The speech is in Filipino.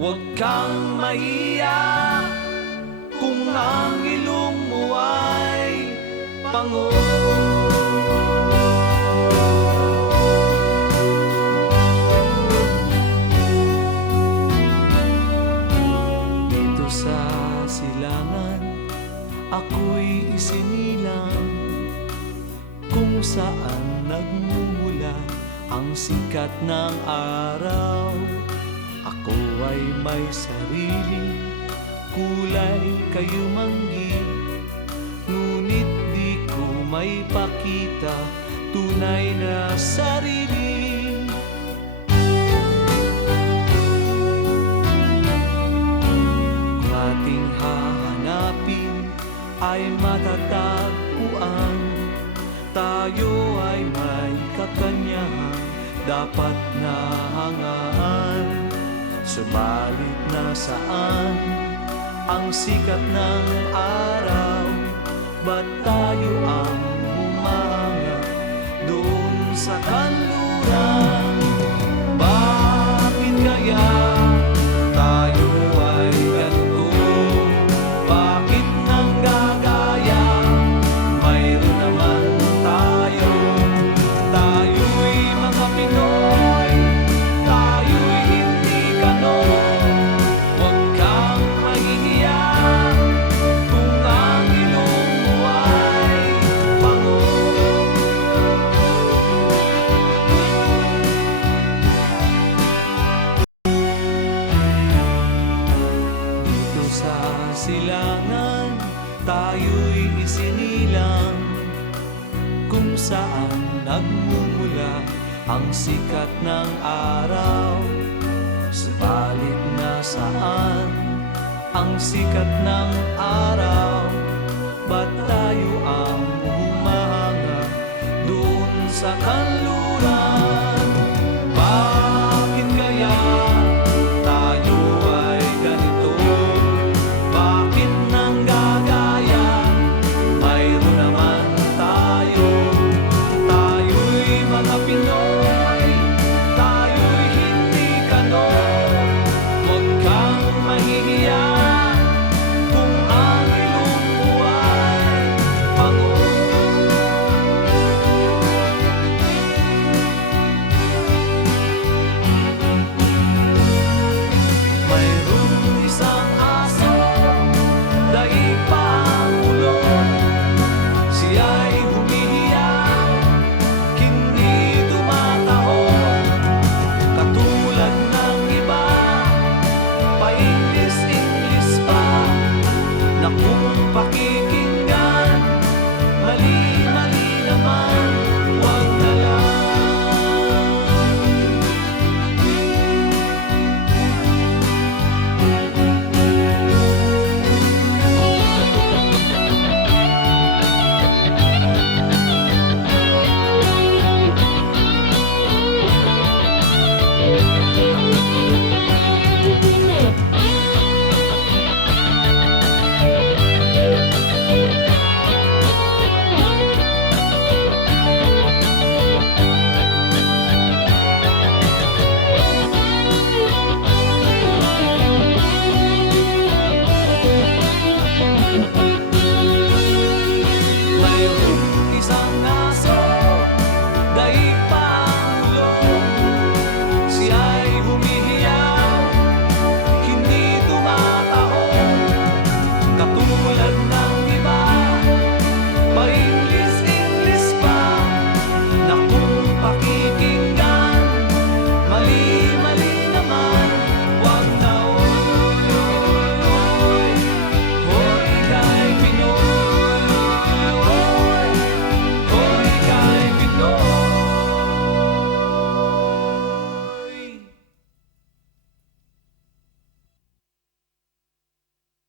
Huwag kang mahiya kung ang ilong mo ay pango. Dito sa silangan, ako'y isinilang kung saan nagmumula ang sikat ng araw. Ako ay may sariling kulay kayumanggi, ngunit di ko may pakita tunay na sarili. Kung ating hahanapin ay matatagpuan, tayo ay may kakanyahan dapat na hangaan. Subalit nasaan ang sikat ng araw? Ba't tayo ang humangat doon sa kanluran? Bakit kaya tayo ay ganito? Bakit nanggagaya? Mayroon naman tayo. Tayo'y mga Pinoy, tayo'y hindi ganon. Huwag kang mahihiya kung ang ilong mo ay pango. Dito sa silangan, tayo'y isinilang kung saan nagmumula ang sikat ng araw. Subalit nasaan ang sikat ng araw? Ba't tayo ang humahanga doon sa kanluran?